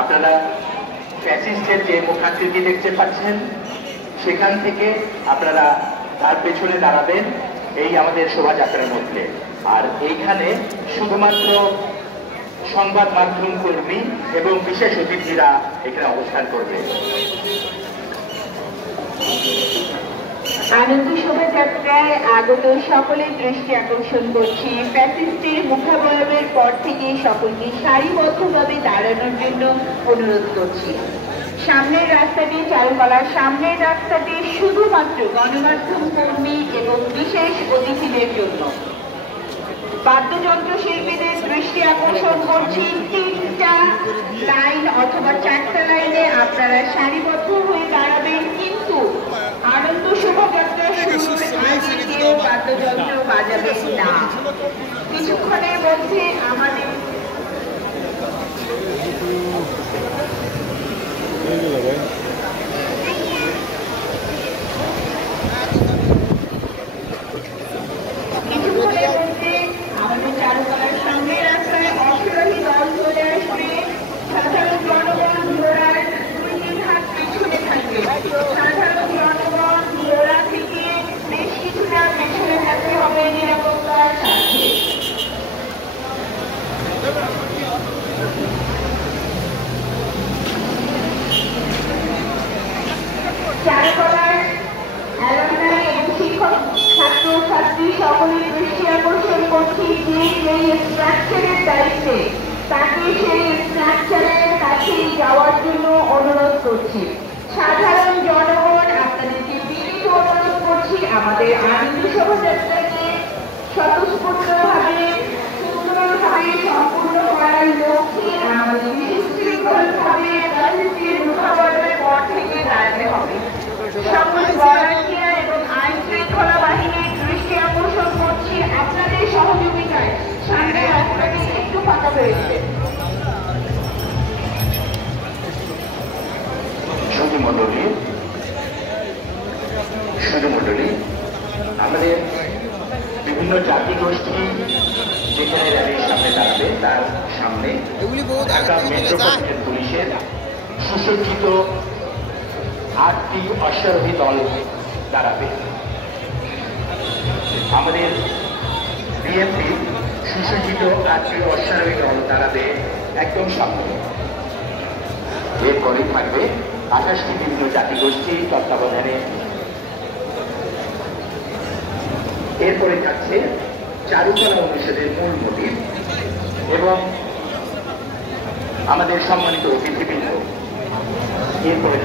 আপনারা ফ্যাসিস্টের যে মুখাকৃতি দেখতে পাচ্ছেন সেখান থেকে আপনারা তার পেছনে দাঁড়াবেন এই আমাদের শোভাযাত্রার মধ্যে। আর এইখানে শুধুমাত্র সংবাদ মাধ্যম কর্মী এবং বিশেষ অতিথিরা এখানে অবস্থান করবে। আনন্দ শোভাযাত্রায় আগত সকলের দৃষ্টি আকর্ষণ করছি। ফ্যাসিস্টের মুখাবয়বের পর থেকে সকলকে সারিবদ্ধভাবে দাঁড়ানোর জন্য অনুরোধ করছি। সামনের রাস্তাটি চারুকলার সামনের রাস্তাটি শুধুমাত্র গণমাধ্যম কর্মী এবং বিশেষ অতিথিদের জন্য। বাদ্যযন্ত্র শিল্পীদের দৃষ্টি আকর্ষণ করছি। 3টা লাইন অথবা 4টা লাইনে আপনারা সারিবদ্ধ হয়ে দাঁড়াবেন, কিন্তু আনন্দ শোভাযাত্রা শুরুর আগে কেউ বাদ্যযন্ত্র বাজাবেন না। কিছুক্ষণের মধ্যে আমাদের চারুকলার সামনে রাস্তায় অশ্বারোহী দল চলে আসবে। সাধারণ জনগণ ঘোড়ার 2-3 হাত পিছনে থাকবে। সাধারণ জনগণ ঘোড়া থেকে বেশ কিছুটা পেছনে থাকতে হবে নিরাপত্তার সাথে। চারুকলার অ্যালামনাই এবং শিক্ষক ছাত্র ছাত্রী সকলের দৃষ্টি আকর্ষণ করছি যে সেই স্ট্রাকচারের দায়িত্বে তাকে সেই স্ট্রাকচারের কাছেই যাওয়ার জন্য অনুরোধ করছি। সাধারণ জনগণ আপনাদেরকে বিনীত অনুরোধ করছি আমাদের আনন্দ শোভাযাত্রাকে স্বতঃস্ফূর্তভাবে সুন্দরভাবে সম্পূর্ণ করার লক্ষ্যে আমাদের সুশৃঙ্খলভাবে রাজনীতির মুখাবয়বের পর থেকে দাঁড়াতে হবে। সকল ভলান্টিয়ার এবং আইন শৃঙ্খলা বাহিনীর দৃষ্টি আকর্ষণ করছি আপনাদের সহযোগিতায় সামনে রাস্তাটি একটু ফাঁকা হয়েছে। সুধীমণ্ডলী, আমাদের বিভিন্ন জাতি গোষ্ঠী যেখানে র্যালির সামনে দাঁড়াবে তার সামনে ঢাকা মেট্রোপলিটন পুলিশের সুসজ্জিত 8টি অশ্বারোহী দল দাঁড়াবে। আমাদের বিএনপি সুসজ্জিত 8টি অশ্বারোহী দল দাঁড়াবে একদম সামনে। এরপরে থাকবে 28টি বিভিন্ন জাতিগোষ্ঠী তত্ত্বাবধানে। এরপরে থাকছে চারুকলা অনুষদের মূল মোটিভ এবং আমাদের সম্মানিত অতিথিবৃন্দ। এরপরে